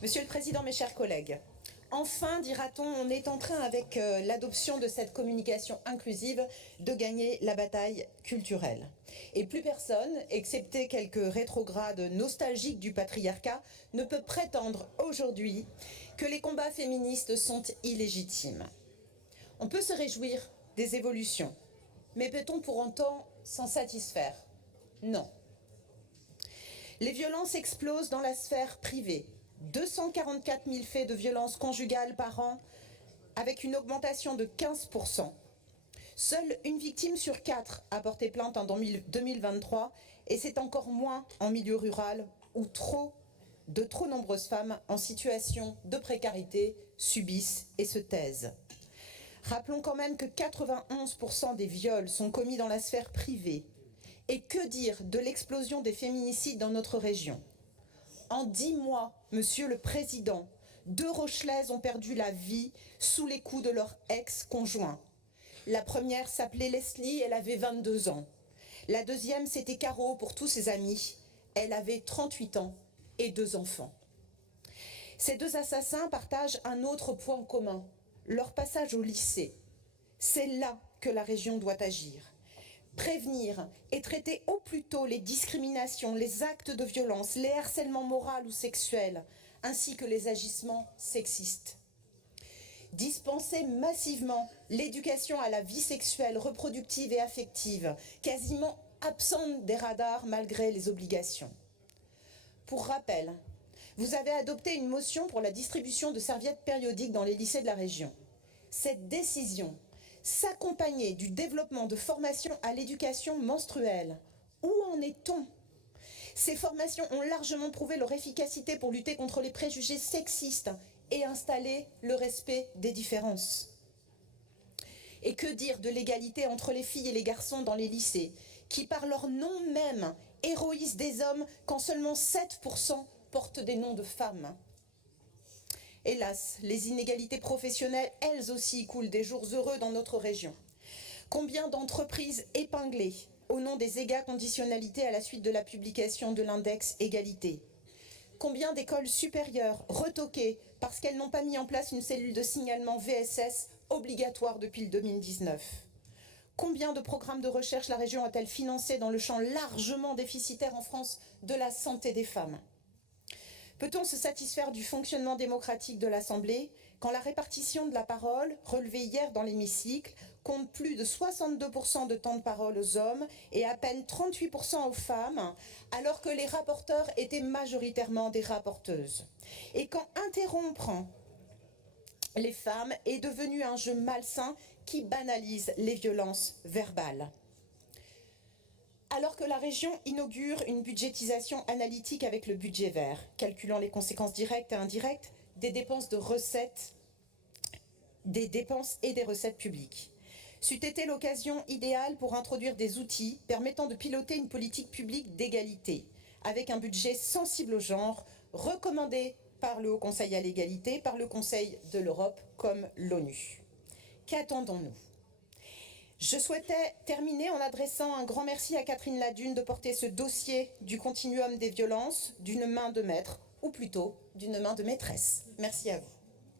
Monsieur le Président, mes chers collègues, enfin, dira-t-on, on est en train, avec l'adoption de cette communication inclusive, de gagner la bataille culturelle. Et plus personne, excepté quelques rétrogrades nostalgiques du patriarcat, ne peut prétendre aujourd'hui que les combats féministes sont illégitimes. On peut se réjouir des évolutions, mais peut-on pour autant s'en satisfaire? Non. Les violences explosent dans la sphère privée. 244 000 faits de violences conjugales par an, avec une augmentation de 15%. Seule une victime sur 4 a porté plainte en 2023, et c'est encore moins en milieu rural où de trop nombreuses femmes en situation de précarité subissent et se taisent. Rappelons quand même que 91% des viols sont commis dans la sphère privée. Et que dire de l'explosion des féminicides dans notre région? En 10 mois, Monsieur le Président, 2 Rochelaises ont perdu la vie sous les coups de leur ex-conjoint. La première s'appelait Leslie, elle avait 22 ans. La deuxième, c'était Caro pour tous ses amis. Elle avait 38 ans et 2 enfants. Ces 2 assassins partagent un autre point commun, leur passage au lycée. C'est là que la région doit agir. Prévenir et traiter au plus tôt les discriminations, les actes de violence, les harcèlements moraux ou sexuels, ainsi que les agissements sexistes. Dispenser massivement l'éducation à la vie sexuelle, reproductive et affective, quasiment absente des radars malgré les obligations. Pour rappel, vous avez adopté une motion pour la distribution de serviettes périodiques dans les lycées de la région. Cette décision s'accompagner du développement de formations à l'éducation menstruelle. Où en est-on? Ces formations ont largement prouvé leur efficacité pour lutter contre les préjugés sexistes et installer le respect des différences. Et que dire de l'égalité entre les filles et les garçons dans les lycées, qui par leur nom même héroïsent des hommes quand seulement 7% portent des noms de femmes? Hélas, les inégalités professionnelles, elles aussi, coulent des jours heureux dans notre région. Combien d'entreprises épinglées au nom des égales conditionnalités à la suite de la publication de l'index égalité? Combien d'écoles supérieures retoquées parce qu'elles n'ont pas mis en place une cellule de signalement VSS obligatoire depuis le 2019? Combien de programmes de recherche la région a-t-elle financé dans le champ largement déficitaire en France de la santé des femmes? Peut-on se satisfaire du fonctionnement démocratique de l'Assemblée quand la répartition de la parole, relevée hier dans l'hémicycle, compte plus de 62% de temps de parole aux hommes et à peine 38% aux femmes, alors que les rapporteurs étaient majoritairement des rapporteuses? Et quand interrompre les femmes est devenu un jeu malsain qui banalise les violences verbales? Alors que la région inaugure une budgétisation analytique avec le budget vert, calculant les conséquences directes et indirectes des dépenses et des recettes publiques. C'eût été l'occasion idéale pour introduire des outils permettant de piloter une politique publique d'égalité, avec un budget sensible au genre, recommandé par le Haut Conseil à l'égalité, par le Conseil de l'Europe comme l'ONU. Qu'attendons-nous? Je souhaitais terminer en adressant un grand merci à Catherine Ladune de porter ce dossier du continuum des violences d'une main de maître, ou plutôt d'une main de maîtresse. Merci à vous.